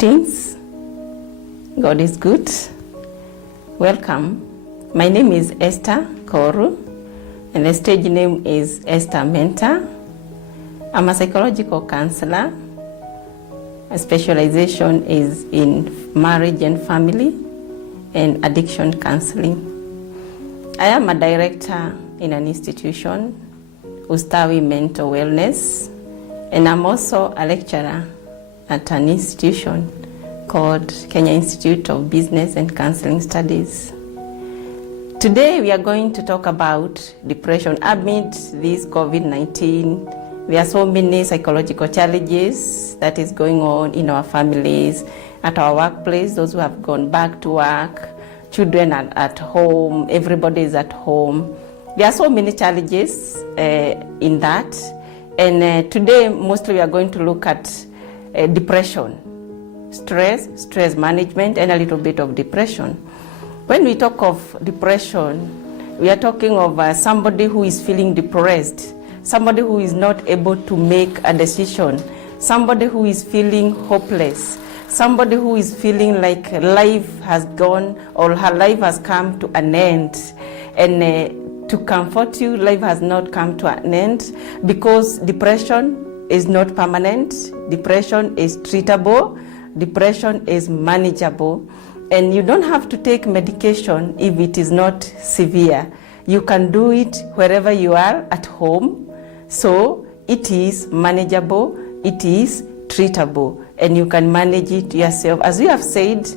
Greetings. God is good. Welcome. My name is Esther Koru, and the stage name is Esther Mentor. I'm a psychological counselor. My specialization is in marriage and family and addiction counseling. I am a director in an institution, Ustawi Mental Wellness, and I'm also a lecturer at an institution called Kenya Institute of Business and Counseling Studies. Today we are going to talk about depression. Amid this COVID-19, there are so many psychological challenges that is going on in our families, at our workplace, those who have gone back to work, children are at home, everybody is at home. There are so many challenges in that. And today, mostly we are going to look at depression, stress management, and a little bit of depression. When we talk of depression, we are talking of somebody who is feeling depressed, somebody who is not able to make a decision, somebody who is feeling hopeless, somebody who is feeling like life has gone or her life has come to an end. And to comfort you, life has not come to an end, because depression is not permanent. Depression is treatable. Depression is manageable. And you don't have to take medication if it is not severe. You can do it wherever you are at home. So it is manageable, it is treatable, and you can manage it yourself. As we have said,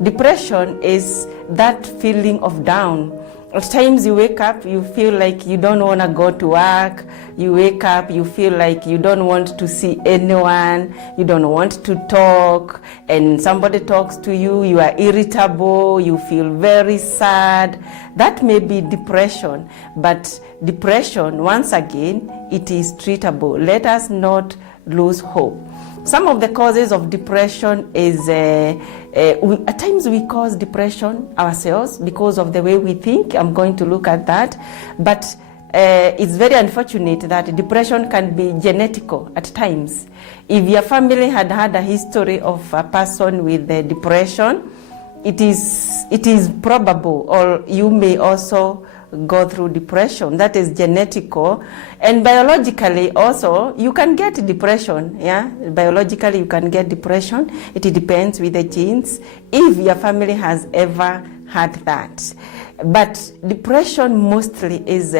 depression is that feeling of down. At times you wake up, you feel like you don't want to go to work. You wake up, you feel like you don't want to see anyone. You don't want to talk. And somebody talks to you, you are irritable. You feel very sad. That may be depression. But depression, once again, it is treatable. Let us not lose hope. Some of the causes of depression is, at times we cause depression ourselves because of the way we think. I'm going to look at that. But it's very unfortunate that depression can be genetical at times. If your family had a history of a person with depression, it is probable, or you may also go through depression. That is genetical. And biologically also, you can get depression. Yeah, biologically you can get depression. It depends with the genes, if your family has ever had that. But depression mostly is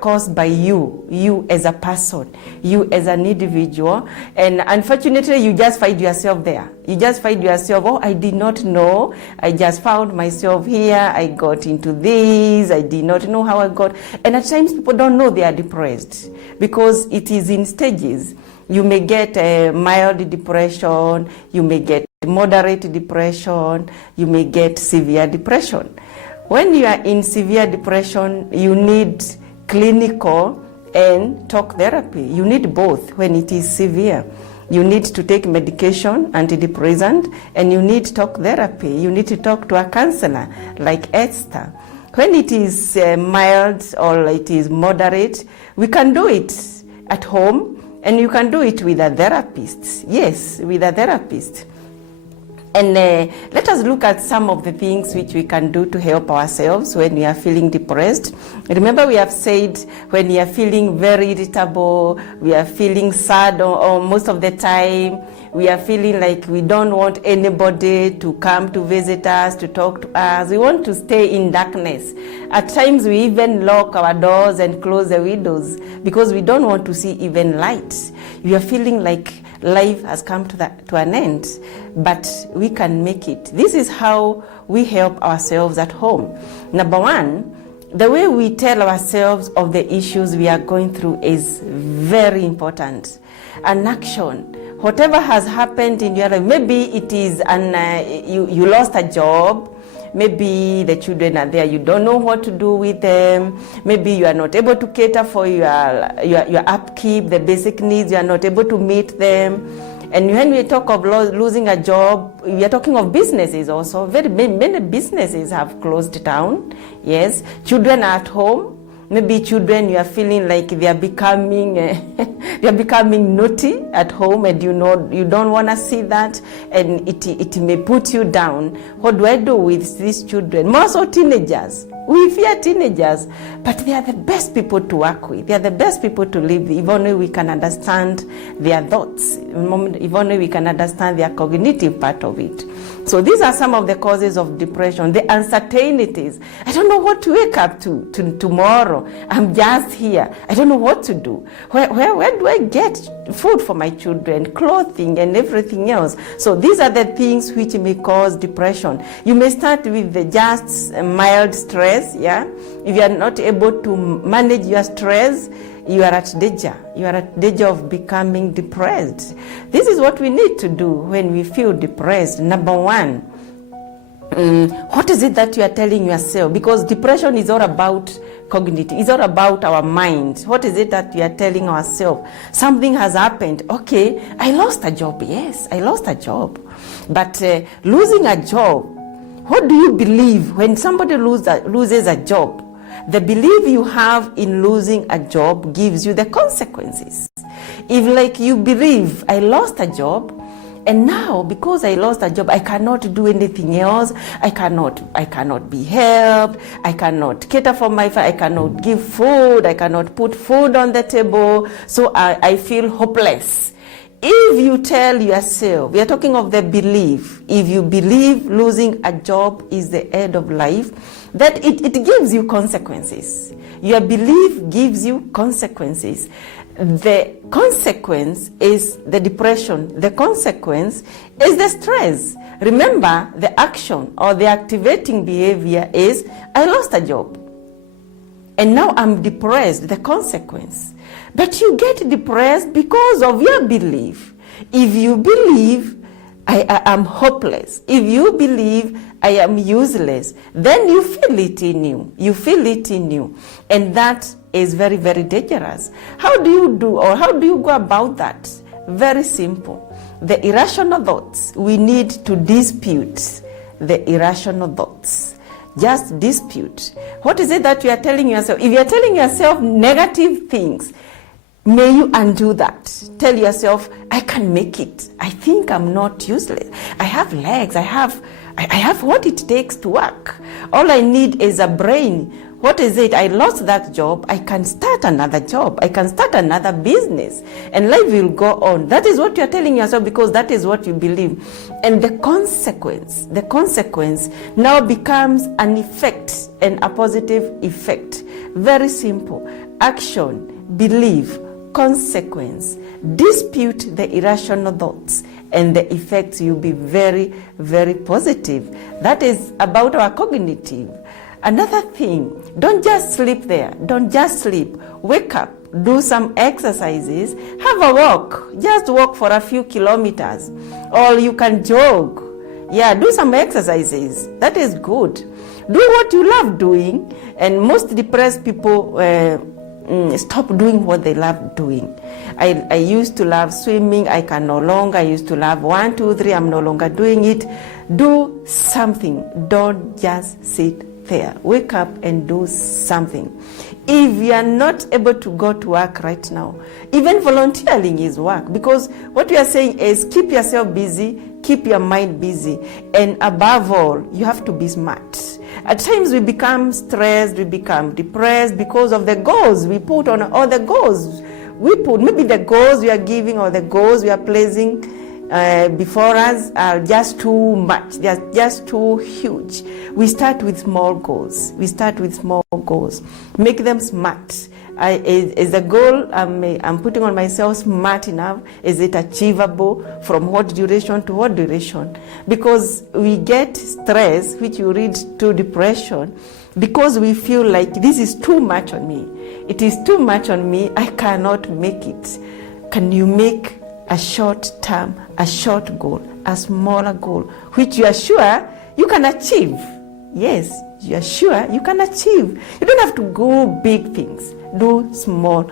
caused by you as a person, you as an individual. And unfortunately, you just find yourself there. You just find yourself, oh, I did not know. I just found myself here. I got into this. I did not know how I got. And at times people don't know they are depressed because it is in stages. You may get a mild depression. You may get moderate depression. You may get severe depression. When you are in severe depression, you need clinical and talk therapy. You need both when it is severe. You need to take medication, antidepressant, and you need talk therapy. You need to talk to a counselor like Esther. When it is mild or it is moderate, we can do it at home, and you can do it with a therapist. Yes, with a therapist. And let us look at some of the things which we can do to help ourselves when we are feeling depressed. Remember, we have said when we are feeling very irritable, we are feeling sad or most of the time, we are feeling like we don't want anybody to come to visit us, to talk to us. We want to stay in darkness. At times we even lock our doors and close the windows because we don't want to see even light. We are feeling like life has come to an end, but we can make it. This is how we help ourselves at home. Number one, the way we tell ourselves of the issues we are going through is very important. An action. Whatever has happened in your life, maybe it is you lost a job. Maybe the children are there, you don't know what to do with them. Maybe you are not able to cater for your upkeep, the basic needs, you are not able to meet them. And when we talk of losing a job, we are talking of businesses also. Very many businesses have closed down. Yes, children are at home. Maybe children, you are feeling like they are becoming they are becoming naughty at home, and you don't want to see that, and it may put you down. What do I do with these children? More so teenagers. We fear teenagers, but they are the best people to work with. They are the best people to live with, if only we can understand their thoughts, if only we can understand their cognitive part of it. So these are some of the causes of depression, the uncertainties. I don't know what to wake up to tomorrow. I'm just here. I don't know what to do. Where do I get food for my children, clothing, and everything else? So these are the things which may cause depression. You may start with the just mild stress, yeah? If you are not able to manage your stress, you are at danger. You are at danger of becoming depressed. This is what we need to do when we feel depressed. Number one, what is it that you are telling yourself? Because depression is all about cognitive. It's all about our mind. What is it that we are telling ourselves? Something has happened. Okay, I lost a job. Yes, I lost a job. But losing a job, what do you believe when somebody loses a job? The belief you have in losing a job gives you the consequences. If like you believe, I lost a job, and now because I lost a job, I cannot do anything else. I cannot be helped. I cannot cater for my family. I cannot give food. I cannot put food on the table. So I feel hopeless. If you tell yourself, we are talking of the belief, if you believe losing a job is the end of life, that it gives you consequences. Your belief gives you consequences. The consequence is the depression. The consequence is the stress. Remember, the action or the activating behavior is, I lost a job. And now I'm depressed, the consequence. But you get depressed because of your belief. If you believe I am hopeless, if you believe I am useless, then you feel it in you. You feel it in you. And that is very, very dangerous. How do you go about that? Very simple. The irrational thoughts, we need to dispute the irrational thoughts. Just dispute. What is it that you are telling yourself? If you are telling yourself negative things, may you undo that. Tell yourself, I can make it. I think I'm not useless. I have legs. I have what it takes to work. All I need is a brain. What is it? I lost that job. I can start another job. I can start another business. And life will go on. That is what you're telling yourself because that is what you believe. And the consequence now becomes an effect and a positive effect. Very simple. Action, belief, consequence. Dispute the irrational thoughts and the effects will be very, very positive. That is about our cognitive. Another thing, don't just sleep there. Don't just sleep. Wake up, do some exercises, have a walk. Just walk for a few kilometers. Or you can jog. Yeah, do some exercises. That is good. Do what you love doing. And most depressed people stop doing what they love doing. I used to love swimming. I can no longer. I used to love 1, 2, 3. I'm no longer doing it. Do something. Don't just sit there. Wake up and do something. If you are not able to go to work right now, even volunteering is work, because what we are saying is keep yourself busy, keep your mind busy, and above all, you have to be smart. At times we become stressed, we become depressed because of the goals we put on, or the goals we put, maybe the goals we are giving or the goals we are placing before us are just too much. They are just too huge. We start with small goals. Make them smart. Is the goal I'm putting on myself smart enough? Is it achievable? From what duration to what duration? Because we get stress, which you lead to depression, because we feel like this is too much on me. It is too much on me. I cannot make it. Can you make a short term, a short goal, a smaller goal, which you are sure you can achieve? Yes, you are sure you can achieve. You don't have to go big things. Do small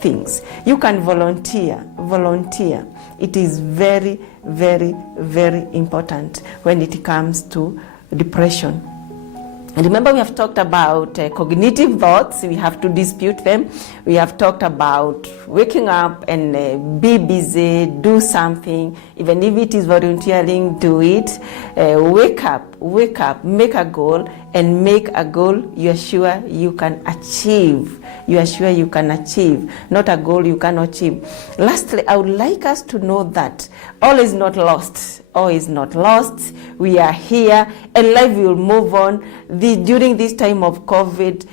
things. You can volunteer. It is very, very, very important when it comes to depression. And remember, we have talked about cognitive thoughts. We have to dispute them. We have talked about waking up and be busy, do something. Even if it is volunteering, do it. Wake up, make a goal, and make a goal you are sure you can achieve. You are sure you can achieve, not a goal you cannot achieve. Lastly, I would like us to know that all is not lost. All is not lost. We are here, and life will move on. During this time of COVID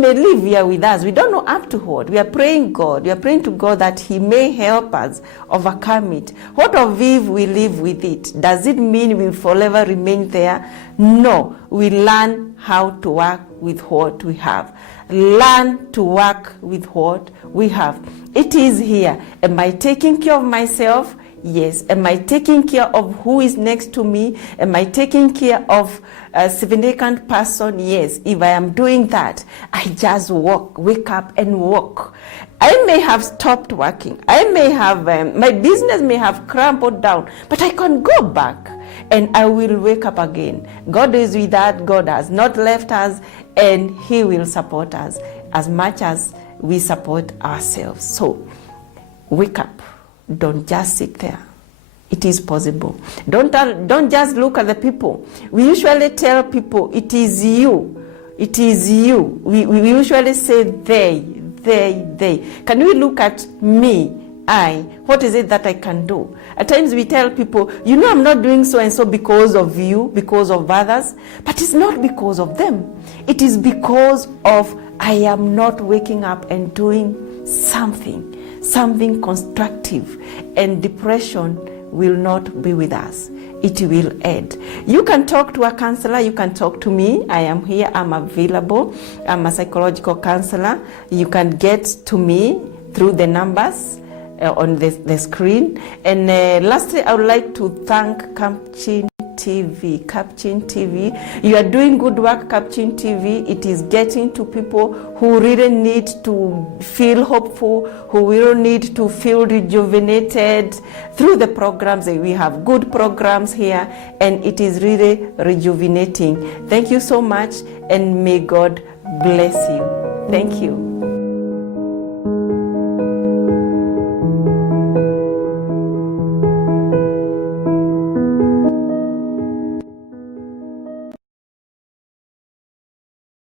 may live here with us. We don't know up to what. We are praying God. We are praying to God that He may help us overcome it. What of if we live with it? Does it mean we'll forever remain there? No. We learn how to work with what we have. Learn to work with what we have. It is here. Am I taking care of myself? Yes. Am I taking care of who is next to me? Am I taking care of a significant person? Yes. If I am doing that, I just wake up and walk. I may have stopped working. I may have, my business may have crumbled down, but I can go back and I will wake up again. God is with us. God has not left us, and He will support us as much as we support ourselves. So, wake up. Don't just sit there. It is possible. Don't just look at the people. We usually tell people, it is you. It is you. We usually say they. Can we look at me? I. What is it that I can do? At times we tell people, I'm not doing so and so because of you, because of others. But it's not because of them. It is because of I am not waking up and doing something constructive, and depression will not be with us. It will end. You can talk to a counselor. You can talk to me. I am here. I'm available. I'm a psychological counselor. You can get to me through the numbers on the screen. And lastly, I would like to thank Capchin TV. You are doing good work, Capchin TV. It is getting to people who really need to feel hopeful, who really need to feel rejuvenated through the programs. We have good programs here, and it is really rejuvenating. Thank you so much, and may God bless you. Thank you.